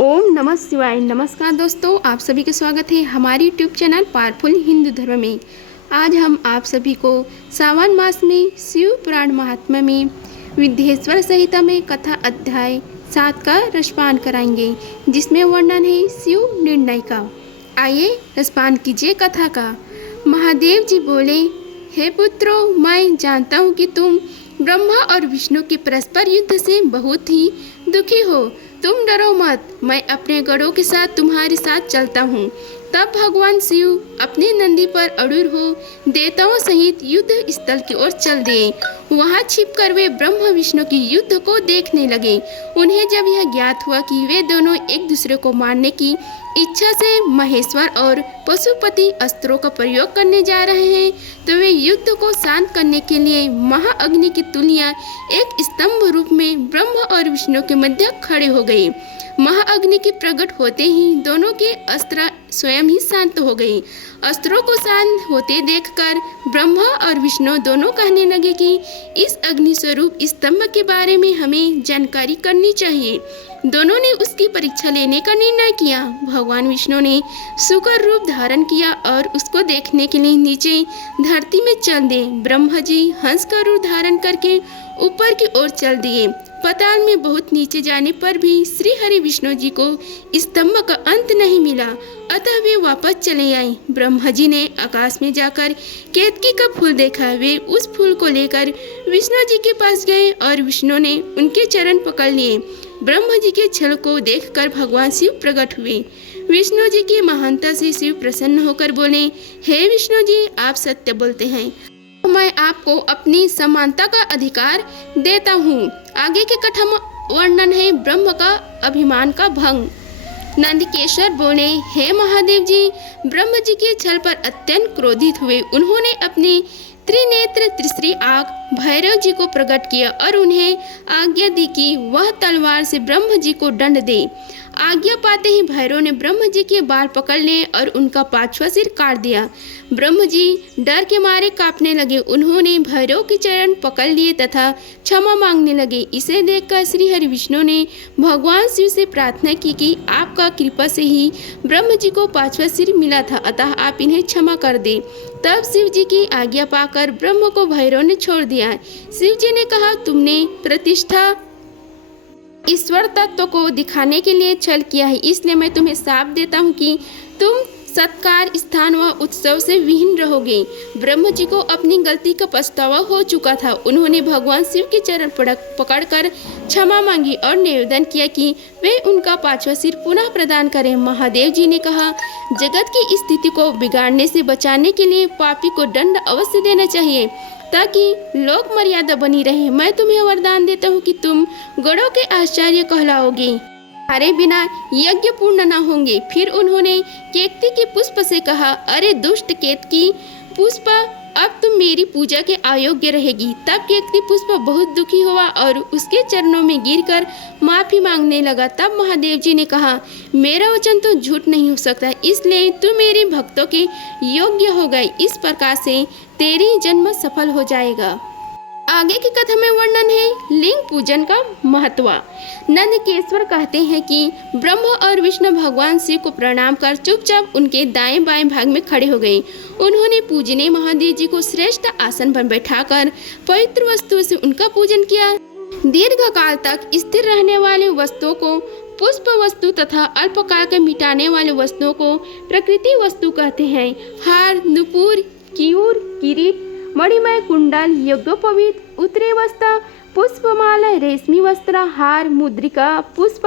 ओम नमः शिवाय। नमस्कार दोस्तों, आप सभी का स्वागत है हमारे यूट्यूब चैनल पावरफुल हिंदू धर्म में। आज हम आप सभी को सावन मास में शिव पुराण महात्म्य में विद्येश्वर संहिता में कथा अध्याय 7 का रसपान कराएंगे, जिसमें वर्णन है शिव निर्णय का। आइए रसपान कीजिए कथा का। महादेव जी बोले, हे पुत्रों, मैं जानता हूँ कि तुम ब्रह्मा और विष्णु के परस्पर युद्ध से बहुत ही दुखी हो। तुम डरो मत, मैं अपने गढ़ों के साथ तुम्हारे साथ चलता हूँ। तब भगवान शिव अपने नंदी पर अड़ूर हो देवताओं सहित युद्ध स्थल की ओर चल दिए। वहाँ छिपकर वे ब्रह्मा विष्णु की युद्ध को देखने लगे। उन्हें जब यह ज्ञात हुआ कि वे दोनों एक दूसरे को मारने की इच्छा से महेश्वर और पशुपति अस्त्रों का प्रयोग करने जा रहे हैं, तो वे युद्ध को शांत करने के लिए महाअग्नि की तुलियां एक स्तंभ रूप में ब्रह्मा और विष्णु के मध्य खड़े हो गए। महाअग्नि के प्रकट होते ही दोनों के अस्त्र स्वयं ही शांत हो गए। अस्त्रों को शांत होते देखकर ब्रह्मा और विष्णु दोनों कहने लगे कि इस अग्नि स्वरूप स्तंभ के बारे में हमें जानकारी करनी चाहिए। दोनों ने उसकी परीक्षा लेने का निर्णय किया। भगवान विष्णु ने सुकर रूप धारण किया और उसको देखने के लिए नीचे धरती में चल दिए। ब्रह्मा जी हंस का रूप धारण करके ऊपर की ओर चल दिए। पाताल में बहुत नीचे जाने पर भी श्री हरि विष्णु जी को स्तंभ का अंत नहीं मिला, अतः वे वापस चले आए। ब्रह्मा जी ने आकाश में जाकर केतकी का फूल देखा। वे उस फूल को लेकर विष्णु जी के पास गए और विष्णु ने उनके चरण पकड़ लिए। ब्रह्मा जी के छल को देखकर भगवान शिव प्रकट हुए। विष्णु जी की महानता से शिव प्रसन्न होकर बोले, हे विष्णु जी, आप सत्य बोलते हैं, मैं आपको अपनी समानता का अधिकार देता हूँ। आगे के कथा वर्णन है ब्रह्म का अभिमान का भंग। नंदकेश्वर बोले, हे महादेव जी, ब्रह्म जी के छल पर अत्यंत क्रोधित हुए। उन्होंने अपने त्रिनेत्र त्रिश्री आँख भैरव जी को प्रकट किया और उन्हें आज्ञा दी कि वह तलवार से ब्रह्म जी को दंड दे। आज्ञा पाते ही भैरव ने ब्रह्म जी के बाल पकड़ लिए और उनका पांचवा सिर काट दिया। ब्रह्म जी डर के मारे कांपने लगे। उन्होंने भैरव के चरण पकड़ लिए तथा क्षमा मांगने लगे। इसे देखकर श्री हरि विष्णु ने भगवान शिव से प्रार्थना की कि आपका कृपा से ही ब्रह्म जी को पांचवा सिर मिला था, अतः आप इन्हें क्षमा कर दें। तब शिव जी की आज्ञा पाकर ब्रह्म को भैरव ने छोड़ दिया। शिव जी ने कहा, तुमने प्रतिष्ठा ईश्वर तत्व को दिखाने के लिए छल किया है, इसलिए मैं तुम्हें शाप देता हूँ कि तुम सत्कार, स्थान व उत्सव से विहीन रहोगे। ब्रह्म जी को अपनी गलती का पछतावा हो चुका था। उन्होंने भगवान शिव के चरण पकड़कर क्षमा मांगी और निवेदन किया कि वे उनका पांचवा सिर पुनः प्रदान करें। महादेव जी ने कहा, जगत की स्थिति को बिगाड़ने से बचाने के लिए पापी को दंड अवश्य देना चाहिए ताकि लोक मर्यादा बनी रहे। मैं तुम्हें वरदान देता हूँ कि तुम गणों के आचार्य कहलाओगे, हमारे बिना यज्ञ पूर्ण न होंगे। फिर उन्होंने केतकी के पुष्प से कहा, अरे दुष्ट केतकी पुष्प, अब तुम मेरी पूजा के अयोग्य रहेगी। तब केतकी पुष्प बहुत दुखी हुआ और उसके चरणों में गिरकर माफी मांगने लगा। तब महादेव जी ने कहा, मेरा वचन तो झूठ नहीं हो सकता, इसलिए तू मेरे भक्तों के योग्य हो गई। इस प्रकार से तेरी जन्म सफल हो जाएगा। आगे की कथा में वर्णन है लिंग पूजन का महत्व। नंदकेश्वर कहते हैं कि ब्रह्मा और विष्णु भगवान शिव को प्रणाम कर चुपचाप उनके दाएं बाएं भाग में खड़े हो गए। उन्होंने पूजनीय महादेव जी को श्रेष्ठ आसन पर बैठाकर पवित्र वस्तु से उनका पूजन किया। दीर्घ काल तक स्थिर रहने वाली वस्तुओं को पुष्प वस्तु तथा अल्पकाल के मिटाने वाली वस्तुओं को प्रकृति वस्तु कहते हैं। हार, नुपुर, कियूर, किरीट, मणिमय कुंडल, यज्ञोपवीत, उत्तरे वस्त्र, पुष्पमाला, रेशमी वस्त्र, हार, मुद्रिका, पुष्प,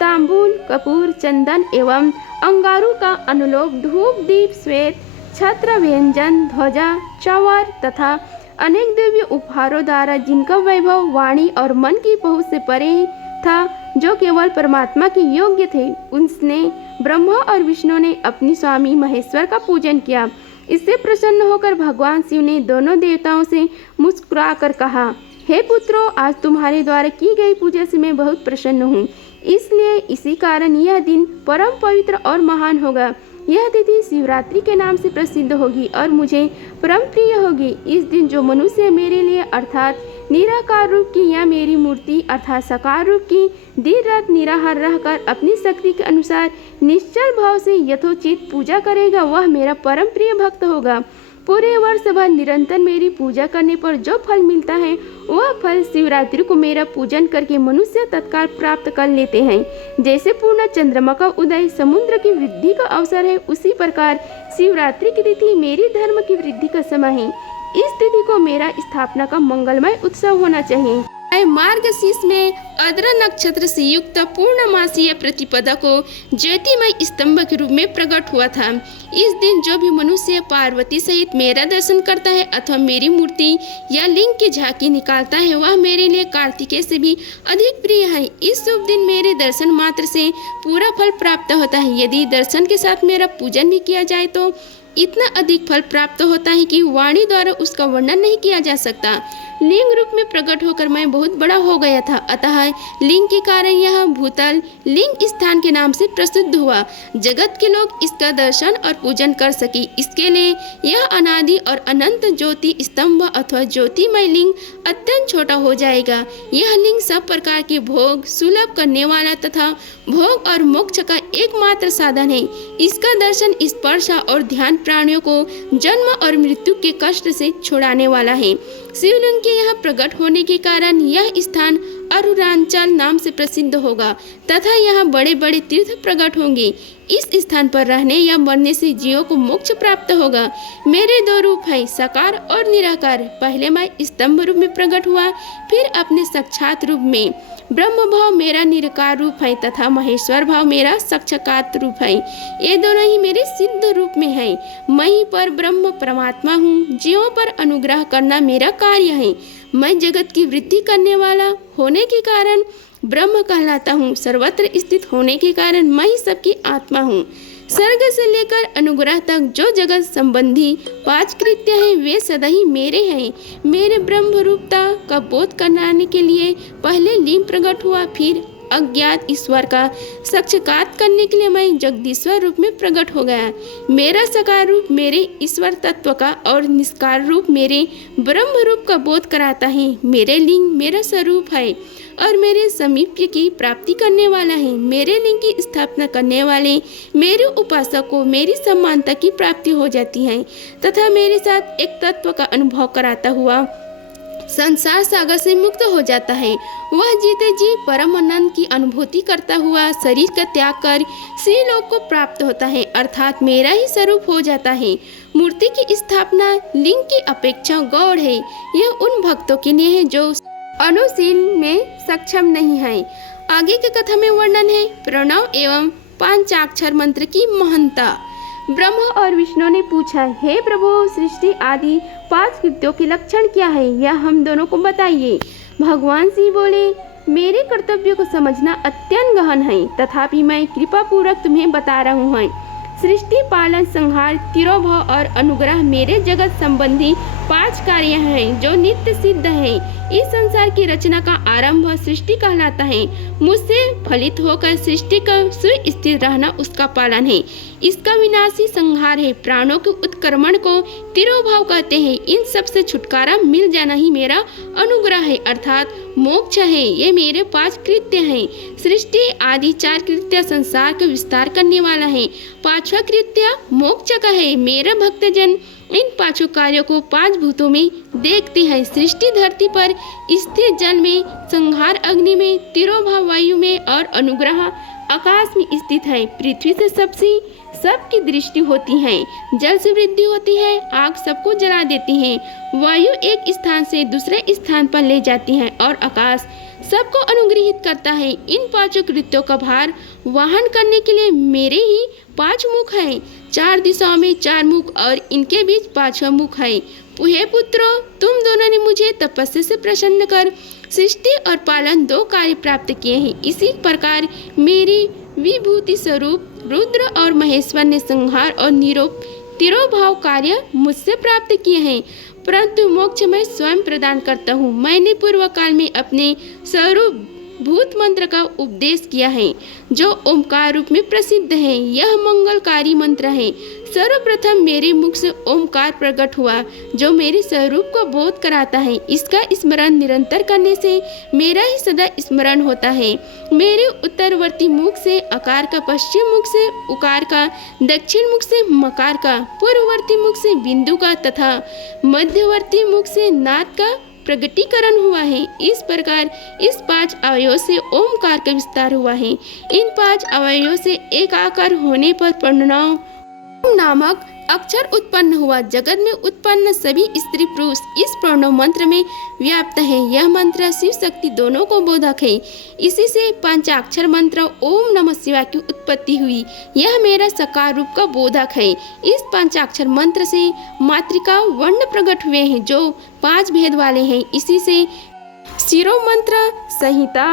तांबूल, कपूर, चंदन एवं अंगारू का अनुलोक, धूप, दीप, श्वेत छत्र, व्यंजन, ध्वजा, चवर तथा अनेक दिव्य उपहारों द्वारा जिनका वैभव वाणी और मन की पहुँच से परे था, जो केवल परमात्मा के योग्य थे, उसने ब्रह्मा और विष्णु ने अपनी स्वामी महेश्वर का पूजन किया। इससे प्रसन्न होकर भगवान शिव ने दोनों देवताओं से मुस्कुराकर कहा, हे पुत्रों, आज तुम्हारे द्वारा की गई पूजा से मैं बहुत प्रसन्न हूँ, इसलिए इसी कारण यह दिन परम पवित्र और महान होगा। यह तिथि शिवरात्रि के नाम से प्रसिद्ध होगी और मुझे परम प्रिय होगी। इस दिन जो मनुष्य मेरे लिए अर्थात निराकार रूप की यह मेरी मूर्ति अर्थात साकार रूप की दिन रात निराहार रहकर अपनी शक्ति के अनुसार निश्चल भाव से यथोचित पूजा करेगा, वह मेरा परम प्रिय भक्त होगा। पूरे वर्ष भर निरंतर मेरी पूजा करने पर जो फल मिलता है वह फल शिवरात्रि को मेरा पूजन करके मनुष्य तत्काल प्राप्त कर लेते हैं। जैसे पूर्ण चंद्रमा का उदय समुद्र की वृद्धि का अवसर है, उसी प्रकार शिवरात्रि की तिथि मेरी धर्म की वृद्धि का समय है। इस तिथि को मेरा स्थापना का मंगलमय उत्सव होना चाहिए। मार्गशीर्ष में आद्रा नक्षत्र से युक्त पूर्णमासीय प्रतिपदा को ज्योतिमय स्तंभ के रूप में प्रकट हुआ था। इस दिन जो भी मनुष्य पार्वती सहित मेरा दर्शन करता है अथवा मेरी मूर्ति या लिंग की झांकी निकालता है, वह मेरे लिए कार्तिकेय से भी अधिक प्रिय है। इस शुभ दिन मेरे दर्शन मात्र से पूरा फल प्राप्त होता है। यदि दर्शन के साथ मेरा पूजन भी किया जाए तो इतना अधिक फल प्राप्त होता है कि वाणी द्वारा उसका वर्णन नहीं किया जा सकता। लिंग रूप में प्रकट होकर मैं बहुत बड़ा हो गया था, अतः लिंग के कारण यह भूतल लिंग स्थान के नाम से प्रसिद्ध हुआ। जगत के लोग इसका दर्शन और पूजन कर सके, इसके लिए यह अनादि और अनंत ज्योति स्तंभ अथवा ज्योतिमय लिंग अत्यंत छोटा हो जाएगा। यह लिंग सब प्रकार के भोग सुलभ करने वाला तथा भोग और मोक्ष का एकमात्र साधन है। इसका दर्शन स्पर्श और ध्यान प्राणियों को जन्म और मृत्यु के कष्ट से छुड़ाने वाला है। शिवलिंग के यहाँ प्रकट होने के कारण यह स्थान अरुणाचल नाम से प्रसिद्ध होगा तथा यहाँ बड़े बड़े तीर्थ प्रकट होंगे। इस स्थान पर रहने या मरने से जीवों को मोक्ष प्राप्त होगा। मेरे दो रूप हैं, साकार और निराकार। पहले मैं स्तंभ रूप में प्रकट हुआ, फिर अपने साक्षात रूप में। ब्रह्म भाव मेरा निराकार रूप है तथा महेश्वर भाव मेरा साक्षात रूप है। ये दोनों ही मेरे सिद्ध रूप में हैं। मैं ही पर ब्रह्म परमात्मा हूँ। जीवों पर अनुग्रह करना मेरा कार्य है। मैं जगत की वृद्धि करने वाला होने के कारण ब्रह्म कहलाता हूँ। सर्वत्र स्थित होने के कारण मैं ही सबकी आत्मा हूँ। सर्ग से लेकर अनुग्रह तक जो जगत संबंधी 5 कृत्य हैं वे सदा ही मेरे हैं। मेरे ब्रह्म रूपता का बोध कराने के लिए पहले लिंग प्रकट हुआ, फिर अज्ञात ईश्वर का साक्षात्कार करने के लिए मैं जगदीश्वर रूप में प्रकट हो गया। मेरा साकार रूप मेरे ईश्वर तत्व का और निष्कार रूप मेरे ब्रह्म रूप का बोध कराता है। मेरे लिंग मेरा स्वरूप है और मेरे समीप्य की प्राप्ति करने वाला है। मेरे लिंग की स्थापना करने वाले मेरे उपासक को मेरी समानता की प्राप्ति हो जाती है तथा मेरे साथ एक तत्व का अनुभव कराता हुआ संसार सागर से मुक्त हो जाता है। वह जीते जी परम आनंद की अनुभूति करता हुआ शरीर का त्याग कर श्रीलोक को प्राप्त होता है, अर्थात मेरा ही स्वरूप हो जाता है। मूर्ति की स्थापना लिंग की अपेक्षा गौड़ है। यह उन भक्तों के लिए है जो अनुशील में सक्षम नहीं है। आगे की कथा में वर्णन है प्रणव एवं पांचाक्षर मंत्र की महत्ता। ब्रह्मा और विष्णु ने पूछा, हे प्रभु, सृष्टि आदि 5 कृत्यों के लक्षण क्या है, यह हम दोनों को बताइए। भगवान शिव बोले, मेरे कर्तव्यों को समझना अत्यंत गहन है, तथापि मैं कृपा पूर्वक तुम्हें बता रहा हूँ। सृष्टि, पालन, संहार, तिरोभाव और अनुग्रह मेरे जगत संबंधी 5 कार्य हैं जो नित्य सिद्ध हैं। इस संसार की रचना का आरंभ सृष्टि कहलाता है। मुझसे फलित होकर सृष्टि का सुस्थिर रहना उसका पालन है। इसका विनाशी संहार है। प्राणों के उत्क्रमण को तिरोभाव कहते हैं। इन सब से छुटकारा मिल जाना ही मेरा अनुग्रह है, अर्थात मोक्ष है। ये मेरे 5 कृत्य हैं। सृष्टि आदि 4 कृत्य संसार का विस्तार करने वाला है। 5वां कृत्य मोक्ष का है। मेरे भक्तजन इन 5 कार्यों को 5 भूतों में देखते हैं। सृष्टि धरती पर, स्थिर जल में, संहार अग्नि में, तिरोभाव वायु में और अनुग्रह आकाश में स्थित है। पृथ्वी से सबकी दृष्टि होती है। जल से वृद्धि होती है। आग सबको जला देती है। वायु एक स्थान से दूसरे स्थान पर ले जाती है और आकाश सबको अनुग्रहित करता है। इन 5 कृत्यों का भार वहन करने के लिए मेरे ही 5 मुख हैं। 4 दिशाओं में 4 मुख और इनके बीच 5वां मुख है। हे पुत्रों, तुम दोनों ने मुझे तपस्या से प्रसन्न कर सृष्टि और पालन 2 कार्य प्राप्त किए हैं। इसी प्रकार मेरी विभूति स्वरूप रुद्र और महेश्वर ने संहार और तिरोभाव कार्य मुझसे प्राप्त किए हैं, परंतु मोक्ष मैं स्वयं प्रदान करता हूँ। मैंने पूर्व काल में अपने स्वरूप भूत मंत्र का उपदेश किया है जो ओमकार रूप में प्रसिद्ध है। यह मंगलकारी मंत्र है। सर्वप्रथम मेरे मुख से ओमकार प्रकट हुआ जो मेरे स्वरूप को बोध कराता है। इसका स्मरण निरंतर करने से मेरा ही सदा स्मरण होता है। मेरे उत्तरवर्ती मुख से अकार का, पश्चिम मुख से उकार का, दक्षिण मुख से मकार का, पूर्ववर्ती मुख से बिंदु का तथा मध्यवर्ती मुख से नाद का प्रगटीकरण हुआ है। इस प्रकार इस 5 अवयवों से ओमकार का विस्तार हुआ है। इन 5 अवयवों से एक आकार होने पर प्रणव ओम नामक अक्षर उत्पन्न हुआ। जगत में उत्पन्न सभी स्त्री पुरुष इस प्रणव मंत्र में व्याप्त है। यह मंत्र शिव शक्ति दोनों को बोधक है। इसी से पंचाक्षर मंत्र ओम नमः शिवाय की उत्पत्ति हुई। यह मेरा सकार रूप का बोधक है। इस पंचाक्षर मंत्र से मातृका वर्ण प्रकट हुए हैं जो 5 भेद वाले हैं। इसी से शिरो मंत्र संहिता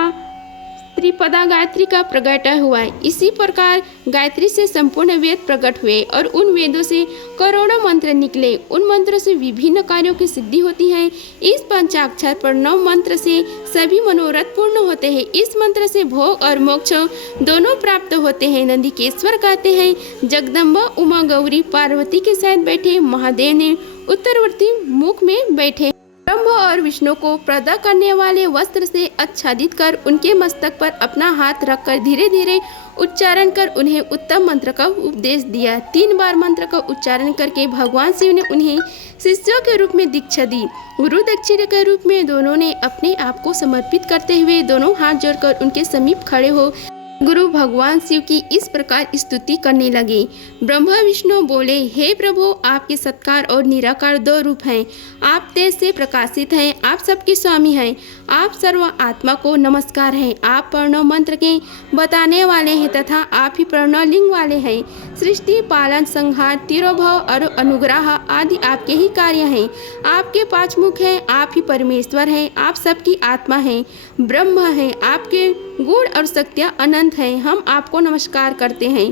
त्रिपदा गायत्री का प्रकट हुआ है। इसी प्रकार गायत्री से संपूर्ण वेद प्रकट हुए और उन वेदों से करोड़ों मंत्र निकले। उन मंत्रों से विभिन्न कार्यों की सिद्धि होती है। इस पंचाक्षर प्रणव मंत्र से सभी मनोरथ पूर्ण होते हैं। इस मंत्र से भोग और मोक्ष दोनों प्राप्त होते हैं। नंदिकेश्वर कहते हैं जगदम्बा उमा गौरी पार्वती के साथ बैठे महादेव ने उत्तरवर्ती मुख में बैठे। ब्रह्मा और विष्णु को पर्दा करने वाले वस्त्र से आच्छादित कर उनके मस्तक पर अपना हाथ रखकर धीरे धीरे उच्चारण कर उन्हें उत्तम मंत्र का उपदेश दिया। 3 बार मंत्र का उच्चारण करके भगवान शिव ने उन्हें शिष्यों के रूप में दीक्षा दी। गुरु दक्षिणा के रूप में दोनों ने अपने आप को समर्पित करते हुए दोनों हाथ जोड़कर उनके समीप खड़े हो गुरु भगवान शिव की इस प्रकार स्तुति करने लगे। ब्रह्मा विष्णु बोले, हे प्रभु, आपके सत्कार और निराकार 2 रूप हैं। आप तेज से प्रकाशित हैं। आप सबके स्वामी हैं। आप सर्व आत्मा को नमस्कार है। आप प्रणव मंत्र के बताने वाले हैं तथा आप ही प्रणव लिंग वाले हैं। सृष्टि, पालन, संहार, तिरोभाव और अनुग्रह आदि आपके ही कार्य हैं। आपके 5 मुख हैं। आप ही परमेश्वर हैं। आप सबकी आत्मा हैं, ब्रह्म हैं। आपके गुण और शक्तियाँ अनंत हैं। हम आपको नमस्कार करते हैं।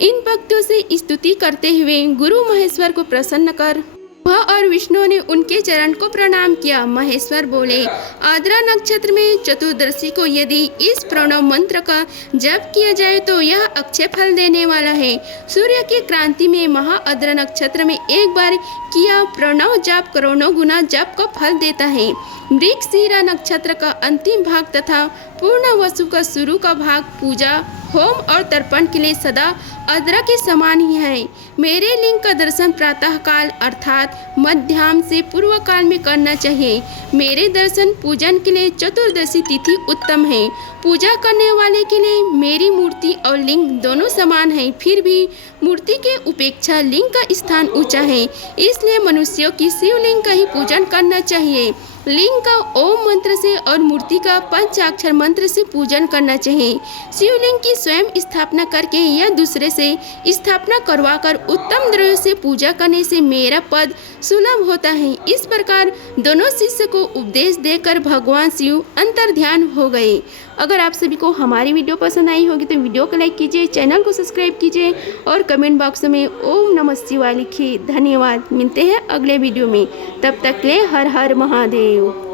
इन भक्तों से स्तुति करते हुए गुरु महेश्वर को प्रसन्न कर वह और विष्णु ने उनके चरण को प्रणाम किया। महेश्वर बोले, आद्रा नक्षत्र में चतुर्दशी को यदि इस प्रणव मंत्र का जप किया जाए तो यह अक्षय फल देने वाला है। सूर्य की क्रांति में महाआद्रा नक्षत्र में एक बार किया प्रणव जाप करोड़ों गुना जप का फल देता है। मृगशिरा नक्षत्र का अंतिम भाग तथा पूर्ण वसु का शुरू का भाग पूजा, होम और तर्पण के लिए सदा आद्रा के समान ही है। मेरे लिंग का दर्शन प्रातः काल अर्थात मध्याह्न से पूर्व काल में करना चाहिए। मेरे दर्शन पूजन के लिए चतुर्दशी तिथि उत्तम है। पूजा करने वाले के लिए मेरी मूर्ति और लिंग दोनों समान हैं। फिर भी मूर्ति के उपेक्षा लिंग का स्थान ऊंचा है। इसलिए मनुष्यों की शिवलिंग का ही पूजन करना चाहिए। लिंग का ओम मंत्र से और मूर्ति का पंचाक्षर मंत्र से पूजन करना चाहिए। शिवलिंग की स्वयं स्थापना करके या दूसरे से स्थापना करवाकर उत्तम द्रव्य से पूजा करने से मेरा पद सुलभ होता है। इस प्रकार दोनों शिष्य को उपदेश देकर भगवान शिव अंतर ध्यान हो गए। अगर आप सभी को हमारी वीडियो पसंद आई होगी तो वीडियो को लाइक कीजिए, चैनल को सब्सक्राइब कीजिए और कमेंट बॉक्स में ओम नमः शिवाय लिखिए। धन्यवाद। मिलते हैं अगले वीडियो में। तब तक के लिए हर हर महादेव।